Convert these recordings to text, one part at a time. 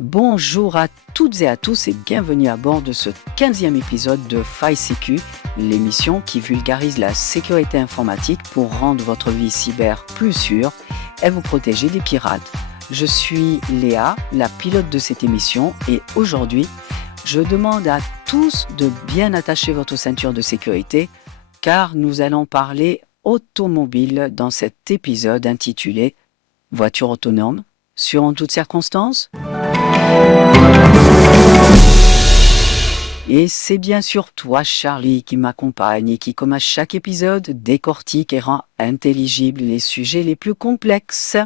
Bonjour à toutes et à tous et bienvenue à bord de ce 15e épisode de Faille Sécu, l'émission qui vulgarise la sécurité informatique pour rendre votre vie cyber plus sûre et vous protéger des pirates. Je suis Léa, la pilote de cette émission, et aujourd'hui, je demande à tous de bien attacher votre ceinture de sécurité car nous allons parler automobile dans cet épisode intitulé Voiture autonome, sûre en toutes circonstances ? Et c'est bien sûr toi, Charlie, qui m'accompagne et qui, comme à chaque épisode, décortique et rend intelligibles les sujets les plus complexes.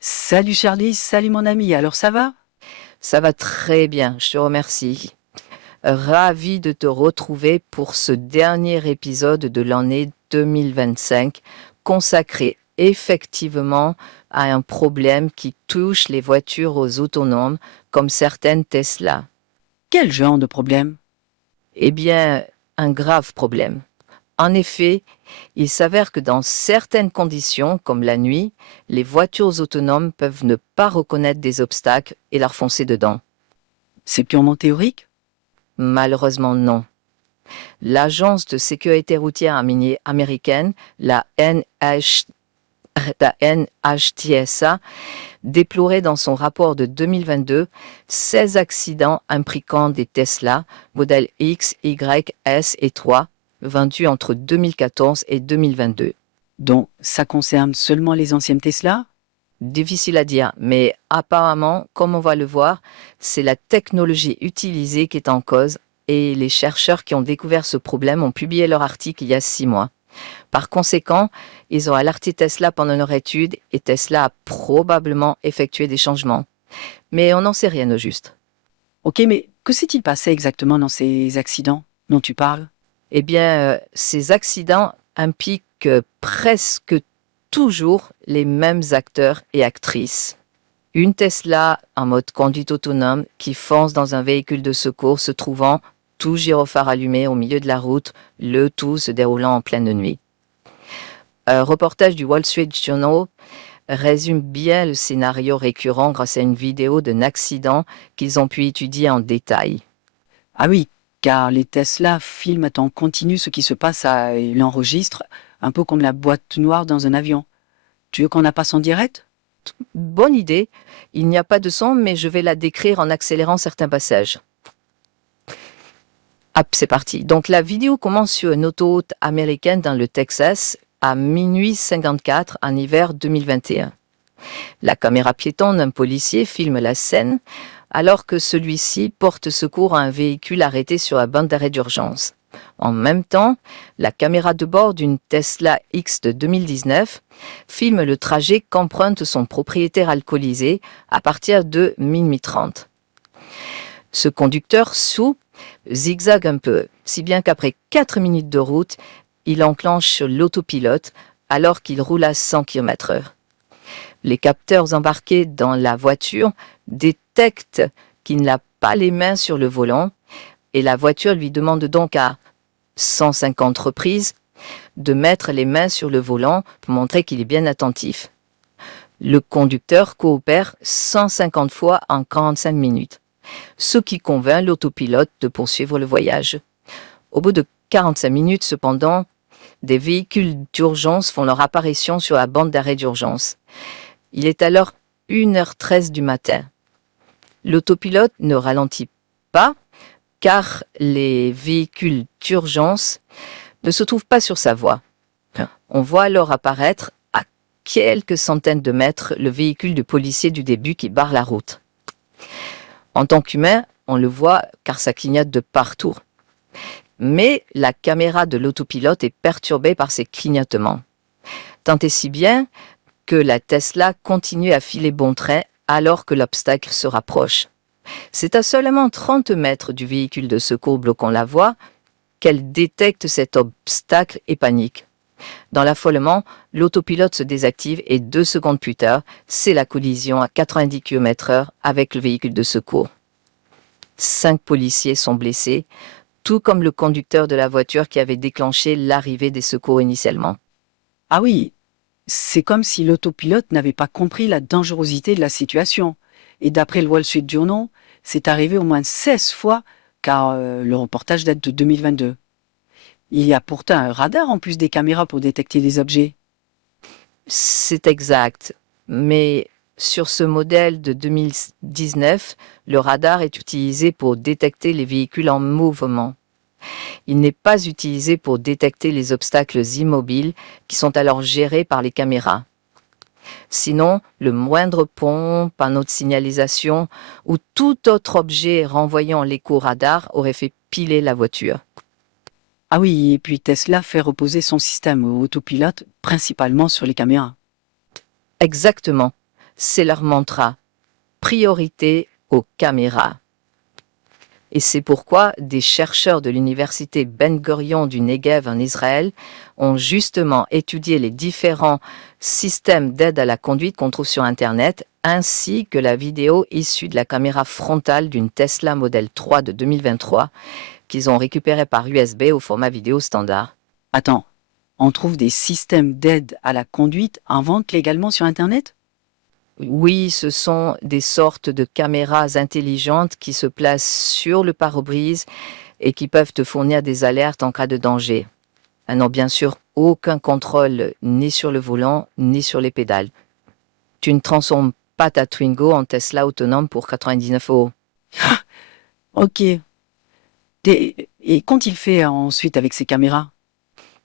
Salut Charlie, salut mon ami, alors ça va ? Ça va très bien, je te remercie. Ravi de te retrouver pour ce dernier épisode de l'année 2025, consacré effectivement à un problème qui touche les voitures autonomes, comme certaines Tesla. Quel genre de problème ? Eh bien, un grave problème. En effet, il s'avère que dans certaines conditions, comme la nuit, les voitures autonomes peuvent ne pas reconnaître des obstacles et leur foncer dedans. C'est purement théorique ? Malheureusement, non. L'agence de sécurité routière américaine, la NHTSA, déplorait dans son rapport de 2022 16 accidents impliquant des Tesla, modèles X, Y, S et 3, vendus entre 2014 et 2022. Donc, ça concerne seulement les anciennes Tesla ? Difficile à dire, mais apparemment, comme on va le voir, c'est la technologie utilisée qui est en cause et les chercheurs qui ont découvert ce problème ont publié leur article il y a 6 mois. Par conséquent, ils ont alerté Tesla pendant leur étude et Tesla a probablement effectué des changements. Mais on n'en sait rien au juste. Ok, mais que s'est-il passé exactement dans ces accidents dont tu parles ? Eh bien, ces accidents impliquent presque toujours les mêmes acteurs et actrices. Une Tesla en mode conduite autonome qui fonce dans un véhicule de secours se trouvant tout gyrophare allumé au milieu de la route, le tout se déroulant en pleine nuit. Un reportage du Wall Street Journal résume bien le scénario récurrent grâce à une vidéo d'un accident qu'ils ont pu étudier en détail. Ah oui, car les Tesla filment en continu ce qui se passe et l'enregistrent, un peu comme la boîte noire dans un avion. Tu veux qu'on la passe en direct ? Bonne idée, il n'y a pas de son, mais je vais la décrire en accélérant certains passages. Hop, c'est parti. Donc la vidéo commence sur une autoroute américaine dans le Texas à minuit 54 en hiver 2021. La caméra piéton d'un policier filme la scène alors que celui-ci porte secours à un véhicule arrêté sur la bande d'arrêt d'urgence. En même temps, la caméra de bord d'une Tesla X de 2019 filme le trajet qu'emprunte son propriétaire alcoolisé à partir de minuit 30. Ce conducteur sous zigzague un peu, si bien qu'après 4 minutes de route, il enclenche l'autopilote alors qu'il roule à 100 km/h. Les capteurs embarqués dans la voiture détectent qu'il n'a pas les mains sur le volant et la voiture lui demande donc à 150 reprises de mettre les mains sur le volant pour montrer qu'il est bien attentif. Le conducteur coopère 150 fois en 45 minutes, ce qui convainc l'autopilote de poursuivre le voyage. Au bout de 45 minutes, cependant, des véhicules d'urgence font leur apparition sur la bande d'arrêt d'urgence. Il est alors 1h13 du matin. L'autopilote ne ralentit pas car les véhicules d'urgence ne se trouvent pas sur sa voie. On voit alors apparaître à quelques centaines de mètres le véhicule du policier du début qui barre la route. En tant qu'humain, on le voit car ça clignote de partout. Mais la caméra de l'autopilote est perturbée par ces clignotements. Tant et si bien que la Tesla continue à filer bon train alors que l'obstacle se rapproche. C'est à seulement 30 mètres du véhicule de secours bloquant la voie qu'elle détecte cet obstacle et panique. Dans l'affolement, l'autopilote se désactive et 2 secondes plus tard, c'est la collision à 90 km/h avec le véhicule de secours. 5 policiers sont blessés, tout comme le conducteur de la voiture qui avait déclenché l'arrivée des secours initialement. Ah oui, c'est comme si l'autopilote n'avait pas compris la dangerosité de la situation Et d'après le Wall Street Journal, c'est arrivé au moins 16 fois, car le reportage date de 2022. Il y a pourtant un radar en plus des caméras pour détecter les objets. C'est exact. Mais sur ce modèle de 2019, le radar est utilisé pour détecter les véhicules en mouvement. Il n'est pas utilisé pour détecter les obstacles immobiles qui sont alors gérés par les caméras. Sinon, le moindre pont, panneau de signalisation ou tout autre objet renvoyant l'écho radar aurait fait piler la voiture. Ah oui, et puis Tesla fait reposer son système autopilote principalement sur les caméras. Exactement, c'est leur mantra. Priorité aux caméras. Et c'est pourquoi des chercheurs de l'université Ben Gurion du Negev en Israël ont justement étudié les différents systèmes d'aide à la conduite qu'on trouve sur Internet, ainsi que la vidéo issue de la caméra frontale d'une Tesla Model 3 de 2023 qu'ils ont récupérée par USB au format vidéo standard. Attends, on trouve des systèmes d'aide à la conduite en vente légalement sur Internet? Oui, ce sont des sortes de caméras intelligentes qui se placent sur le pare-brise et qui peuvent te fournir des alertes en cas de danger. Elles n'ont bien sûr aucun contrôle ni sur le volant ni sur les pédales. Tu ne transformes pas ta Twingo en Tesla autonome pour 99 €. Ok. Et qu'ont-ils fait ensuite avec ces caméras?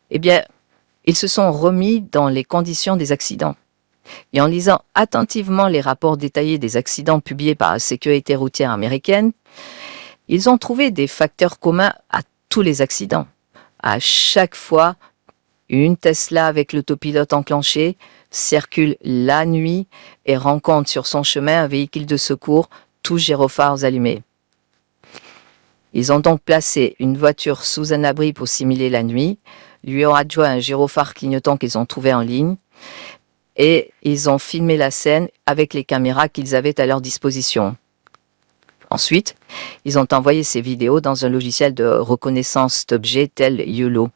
Eh bien, ils se sont remis dans les conditions des accidents. Et en lisant attentivement les rapports détaillés des accidents publiés par la sécurité routière américaine, ils ont trouvé des facteurs communs à tous les accidents. À chaque fois, une Tesla avec l'autopilote enclenché circule la nuit et rencontre sur son chemin un véhicule de secours, tous gyrophares allumés. Ils ont donc placé une voiture sous un abri pour simuler la nuit, lui ont adjoint un gyrophare clignotant qu'ils ont trouvé en ligne, et ils ont filmé la scène avec les caméras qu'ils avaient à leur disposition. Ensuite, ils ont envoyé ces vidéos dans un logiciel de reconnaissance d'objets tel YOLO.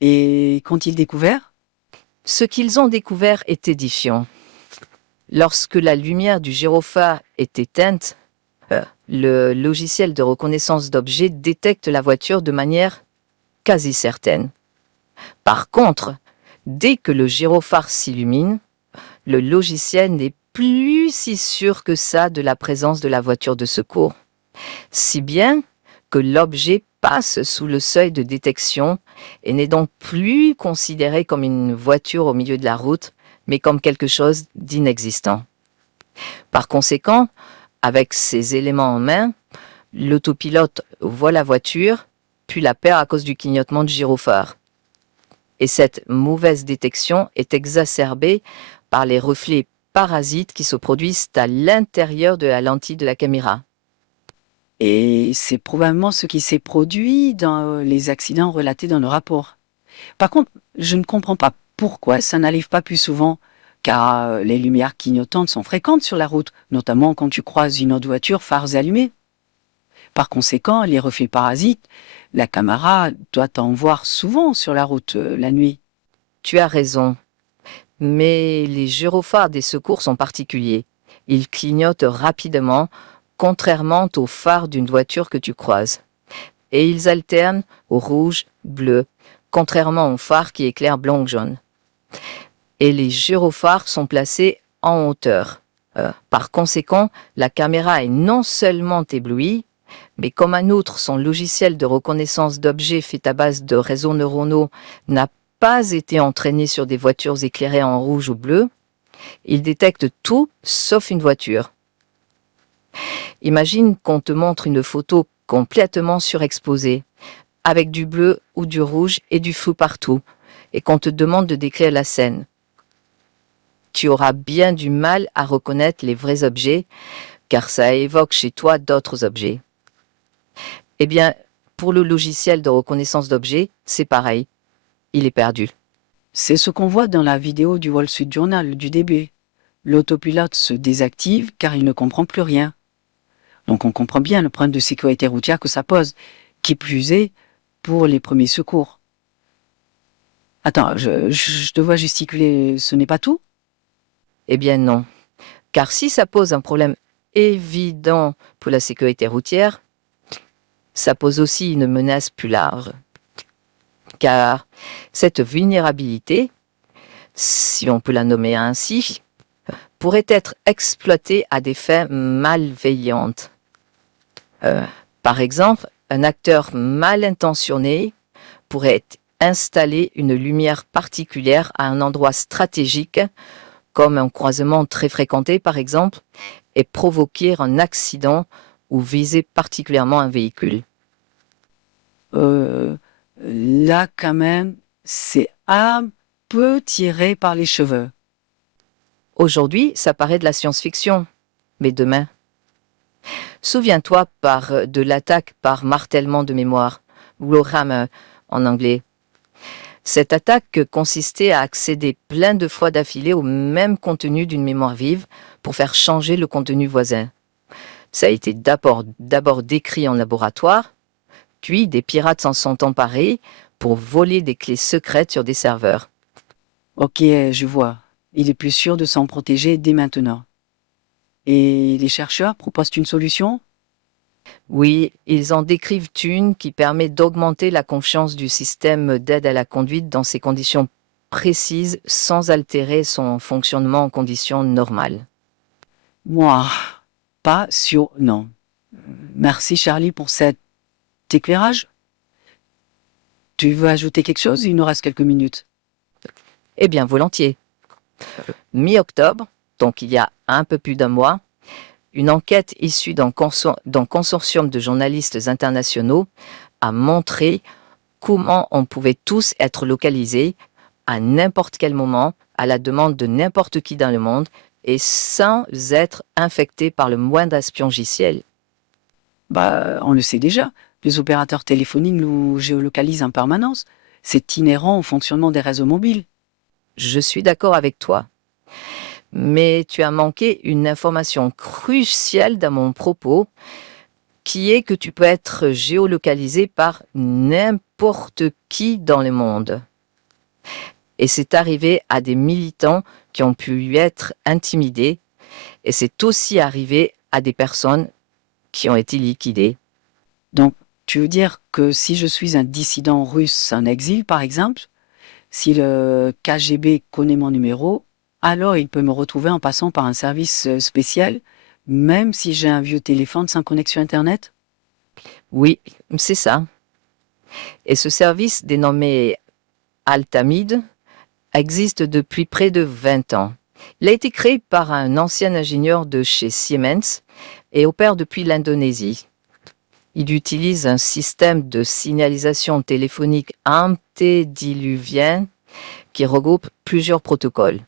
Et qu'ont-ils découvert? Ce qu'ils ont découvert est édifiant. Lorsque la lumière du gyrophare est éteinte, le logiciel de reconnaissance d'objets détecte la voiture de manière quasi certaine. Par contre, dès que le gyrophare s'illumine, le logiciel n'est plus si sûr que ça de la présence de la voiture de secours. Si bien que l'objet passe sous le seuil de détection et n'est donc plus considéré comme une voiture au milieu de la route, mais comme quelque chose d'inexistant. Par conséquent, avec ces éléments en main, l'autopilote voit la voiture, puis la perd à cause du clignotement du gyrophare. Et cette mauvaise détection est exacerbée par les reflets parasites qui se produisent à l'intérieur de la lentille de la caméra. Et c'est probablement ce qui s'est produit dans les accidents relatés dans le rapport. Par contre, je ne comprends pas pourquoi ça n'arrive pas plus souvent, car les lumières clignotantes sont fréquentes sur la route, notamment quand tu croises une autre voiture, phares allumés. Par conséquent, les reflets parasites, la caméra doit en voir souvent sur la route la nuit. Tu as raison. Mais les gyrophares des secours sont particuliers. Ils clignotent rapidement, contrairement aux phares d'une voiture que tu croises. Et ils alternent au rouge, bleu, contrairement aux phares qui éclairent blanc ou jaune. Et les gyrophares sont placés en hauteur. Par conséquent, la caméra est non seulement éblouie, mais comme un outre, son logiciel de reconnaissance d'objets fait à base de réseaux neuronaux n'a pas été entraîné sur des voitures éclairées en rouge ou bleu, il détecte tout sauf une voiture. Imagine qu'on te montre une photo complètement surexposée, avec du bleu ou du rouge et du flou partout, et qu'on te demande de décrire la scène. Tu auras bien du mal à reconnaître les vrais objets, car ça évoque chez toi d'autres objets. Eh bien, pour le logiciel de reconnaissance d'objets, c'est pareil. Il est perdu. C'est ce qu'on voit dans la vidéo du Wall Street Journal du début. L'autopilote se désactive car il ne comprend plus rien. Donc on comprend bien le problème de sécurité routière que ça pose, qui plus est pour les premiers secours. Attends, je te vois gesticuler, ce n'est pas tout? Eh bien non. Car si ça pose un problème évident pour la sécurité routière, ça pose aussi une menace plus large. Car cette vulnérabilité, si on peut la nommer ainsi, pourrait être exploitée à des fins malveillantes. Par exemple, un acteur mal intentionné pourrait installer une lumière particulière à un endroit stratégique, comme un croisement très fréquenté par exemple, et provoquer un accident ou viser particulièrement un véhicule. Là, quand même, c'est un peu tiré par les cheveux. Aujourd'hui, ça paraît de la science-fiction, mais demain. Souviens-toi de l'attaque par martèlement de mémoire, Warhammer en anglais. Cette attaque consistait à accéder plein de fois d'affilée au même contenu d'une mémoire vive pour faire changer le contenu voisin. Ça a été d'abord décrit en laboratoire, puis des pirates s'en sont emparés pour voler des clés secrètes sur des serveurs. Ok, je vois. Il est plus sûr de s'en protéger dès maintenant. Et les chercheurs proposent une solution? Oui, ils en décrivent une qui permet d'augmenter la confiance du système d'aide à la conduite dans ces conditions précises sans altérer son fonctionnement en conditions normales. Moi, pas sûr, non. Merci Charlie pour cet éclairage. Tu veux ajouter quelque chose? Il nous reste quelques minutes. Eh bien, volontiers. Mi-octobre, donc il y a un peu plus d'un mois, une enquête issue d'un consortium de journalistes internationaux a montré comment on pouvait tous être localisés à n'importe quel moment, à la demande de n'importe qui dans le monde, et sans être infectés par le moindre espion-logiciel. On le sait déjà. Les opérateurs téléphoniques nous géolocalisent en permanence. C'est inhérent au fonctionnement des réseaux mobiles. Je suis d'accord avec toi. Mais tu as manqué une information cruciale dans mon propos, qui est que tu peux être géolocalisé par n'importe qui dans le monde. Et c'est arrivé à des militants qui ont pu être intimidés, et c'est aussi arrivé à des personnes qui ont été liquidées. Donc, tu veux dire que si je suis un dissident russe en exil, par exemple, si le KGB connaît mon numéro, alors il peut me retrouver en passant par un service spécial, même si j'ai un vieux téléphone sans connexion Internet? Oui, c'est ça. Et ce service dénommé Altamid existe depuis près de 20 ans. Il a été créé par un ancien ingénieur de chez Siemens et opère depuis l'Indonésie. Il utilise un système de signalisation téléphonique antédiluvien qui regroupe plusieurs protocoles.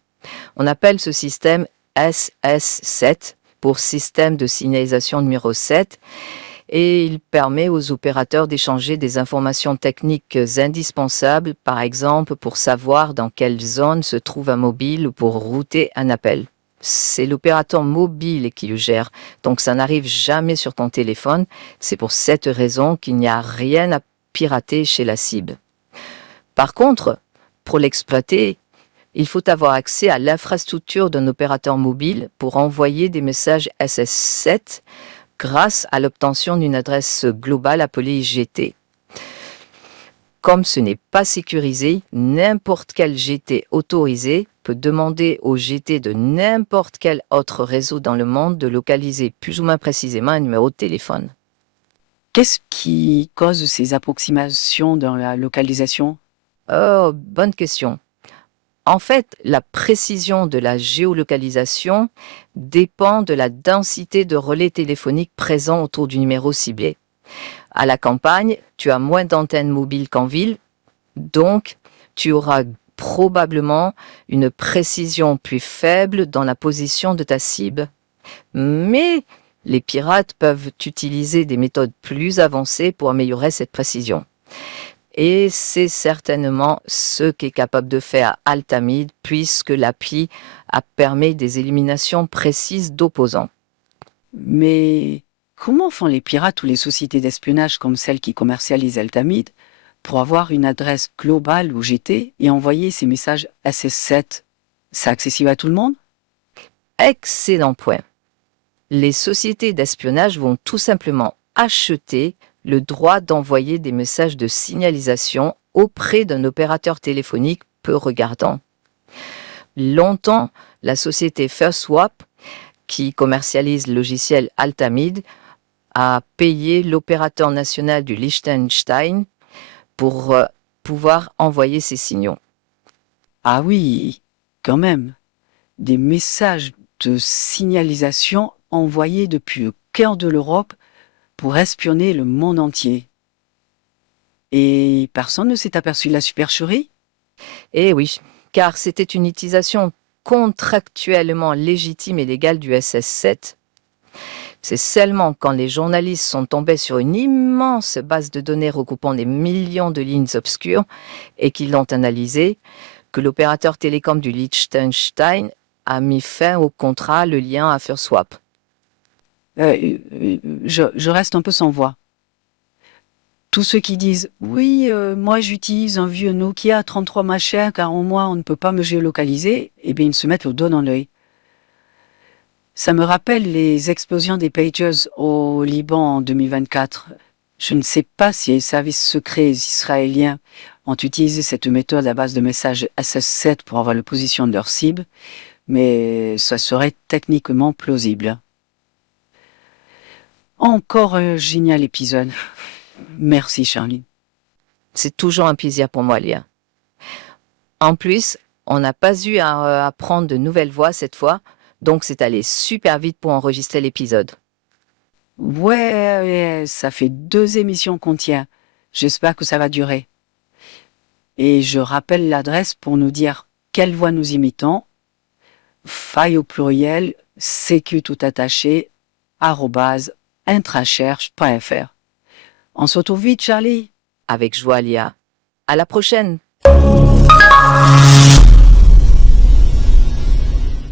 On appelle ce système SS7 pour système de signalisation numéro 7 et il permet aux opérateurs d'échanger des informations techniques indispensables, par exemple pour savoir dans quelle zone se trouve un mobile ou pour router un appel. C'est l'opérateur mobile qui le gère, donc ça n'arrive jamais sur ton téléphone. C'est pour cette raison qu'il n'y a rien à pirater chez la cible. Par contre, pour l'exploiter, il faut avoir accès à l'infrastructure d'un opérateur mobile pour envoyer des messages SS7 grâce à l'obtention d'une adresse globale appelée GT. Comme ce n'est pas sécurisé, n'importe quel GT autorisé peut demander au GT de n'importe quel autre réseau dans le monde de localiser plus ou moins précisément un numéro de téléphone. Qu'est-ce qui cause ces approximations dans la localisation? Oh, bonne question. En fait, la précision de la géolocalisation dépend de la densité de relais téléphoniques présents autour du numéro ciblé. À la campagne, tu as moins d'antennes mobiles qu'en ville, donc tu auras probablement une précision plus faible dans la position de ta cible. Mais les pirates peuvent utiliser des méthodes plus avancées pour améliorer cette précision. Et c'est certainement ce qu'est capable de faire Altamid, puisque l'API permet des éliminations précises d'opposants. Mais comment font les pirates ou les sociétés d'espionnage comme celles qui commercialisent Altamid pour avoir une adresse globale ou GT et envoyer ces messages SS7? C'est accessible à tout le monde? Excellent point. Les sociétés d'espionnage vont tout simplement acheter le droit d'envoyer des messages de signalisation auprès d'un opérateur téléphonique peu regardant. Longtemps, la société FirstSwap, qui commercialise le logiciel Altamid, a payé l'opérateur national du Liechtenstein pour pouvoir envoyer ces signaux. Ah oui, quand même. Des messages de signalisation envoyés depuis le cœur de l'Europe pour espionner le monde entier. Et personne ne s'est aperçu de la supercherie? Eh oui, car c'était une utilisation contractuellement légitime et légale du SS-7. C'est seulement quand les journalistes sont tombés sur une immense base de données regroupant des millions de lignes obscures et qu'ils l'ont analysée que l'opérateur télécom du Liechtenstein a mis fin au contrat, le lien à FirstSwap. Je reste un peu sans voix. Tous ceux qui disent « Oui, moi j'utilise un vieux Nokia 33 machin car au moins on ne peut pas me géolocaliser », eh bien ils se mettent le doigt dans l'œil. Ça me rappelle les explosions des pagers au Liban en 2024. Je ne sais pas si les services secrets israéliens ont utilisé cette méthode à base de messages SS7 pour avoir la position de leur cible, mais ça serait techniquement plausible. Encore un génial épisode. Merci Charlie. C'est toujours un plaisir pour moi, Léa. En plus, on n'a pas eu à apprendre de nouvelles voix cette fois, donc c'est allé super vite pour enregistrer l'épisode. Ouais, ça fait 2 émissions qu'on tient. J'espère que ça va durer. Et je rappelle l'adresse pour nous dire quelle voix nous imitons. Faille au pluriel, sécu tout attaché, @intracherche.fr. On se retrouve vite, Charlie. Avec joie, Léa. À la prochaine!